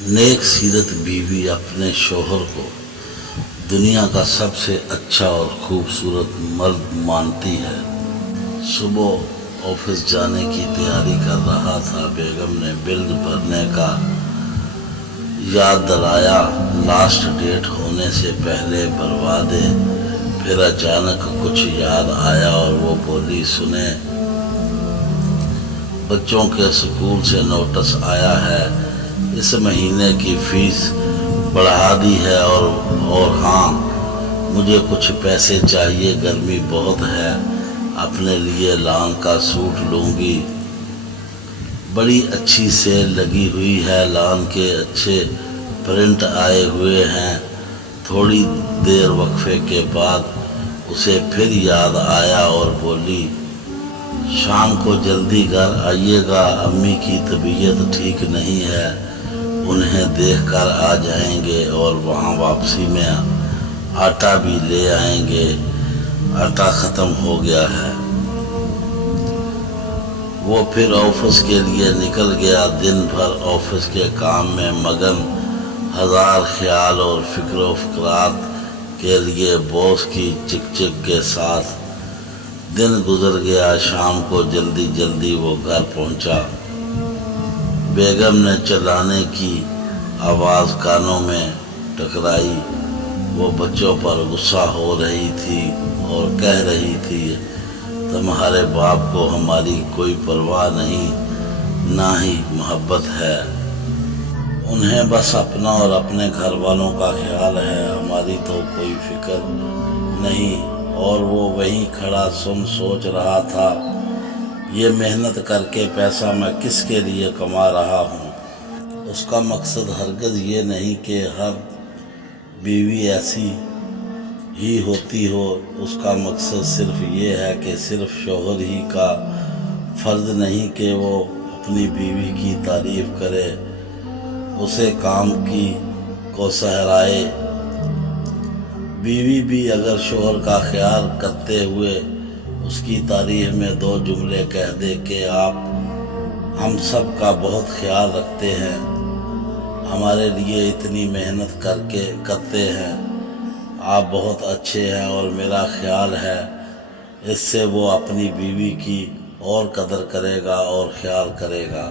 نیک سیرت بیوی اپنے شوہر کو دنیا کا سب سے اچھا اور خوبصورت مرد مانتی ہے۔ صبح آفس جانے کی تیاری کر رہا تھا، بیگم نے بل بھرنے کا یاد دلایا، لاسٹ ڈیٹ ہونے سے پہلے بھروا دے۔ پھر اچانک کچھ یاد آیا اور وہ بولی، سنیں، بچوں کے اسکول سے نوٹس آیا ہے، اس مہینے کی فیس بڑھا دی ہے، اور ہاں، مجھے کچھ پیسے چاہیے، گرمی بہت ہے، اپنے لیے لان کا سوٹ لوں گی، بڑی اچھی سیل لگی ہوئی ہے، لان کے اچھے پرنٹ آئے ہوئے ہیں۔ تھوڑی دیر وقفے کے بعد اسے پھر یاد آیا اور بولی، شام کو جلدی گھر آئیے گا، امی کی طبیعت ٹھیک نہیں ہے، انہیں دیکھ کر آ جائیں گے، اور وہاں واپسی میں آٹا بھی لے آئیں گے، آٹا ختم ہو گیا ہے۔ وہ پھر آفس کے لیے نکل گیا، دن بھر آفس کے کام میں مگن، ہزار خیال اور فکر و فکرات کے لیے باس کی چک چک کے ساتھ دن گزر گیا۔ شام کو جلدی وہ گھر پہنچا، بیگم نے چلانے کی آواز کانوں میں ٹکرائی، وہ بچوں پر غصہ ہو رہی تھی اور کہہ رہی تھی، تمہارے باپ کو ہماری کوئی پرواہ نہیں، نہ ہی محبت ہے، انہیں بس اپنا اور اپنے گھر والوں کا خیال ہے، ہماری تو کوئی فکر نہیں۔ اور وہ وہیں کھڑا سوچ رہا تھا، یہ محنت کر کے پیسہ میں کس کے لیے کما رہا ہوں؟ اس کا مقصد ہرگز یہ نہیں کہ ہر بیوی ایسی ہی ہوتی ہو، اس کا مقصد صرف یہ ہے کہ صرف شوہر ہی کا فرض نہیں کہ وہ اپنی بیوی کی تعریف کرے، اسے کام کو سہرائے۔ بیوی بھی اگر شوہر کا خیال کرتے ہوئے اس کی تعریف میں دو جملے کہہ دے کہ آپ ہم سب کا بہت خیال رکھتے ہیں، ہمارے لیے اتنی محنت کرتے ہیں، آپ بہت اچھے ہیں اور میرا خیال ہے، اس سے وہ اپنی بیوی کی اور قدر کرے گا اور خیال کرے گا۔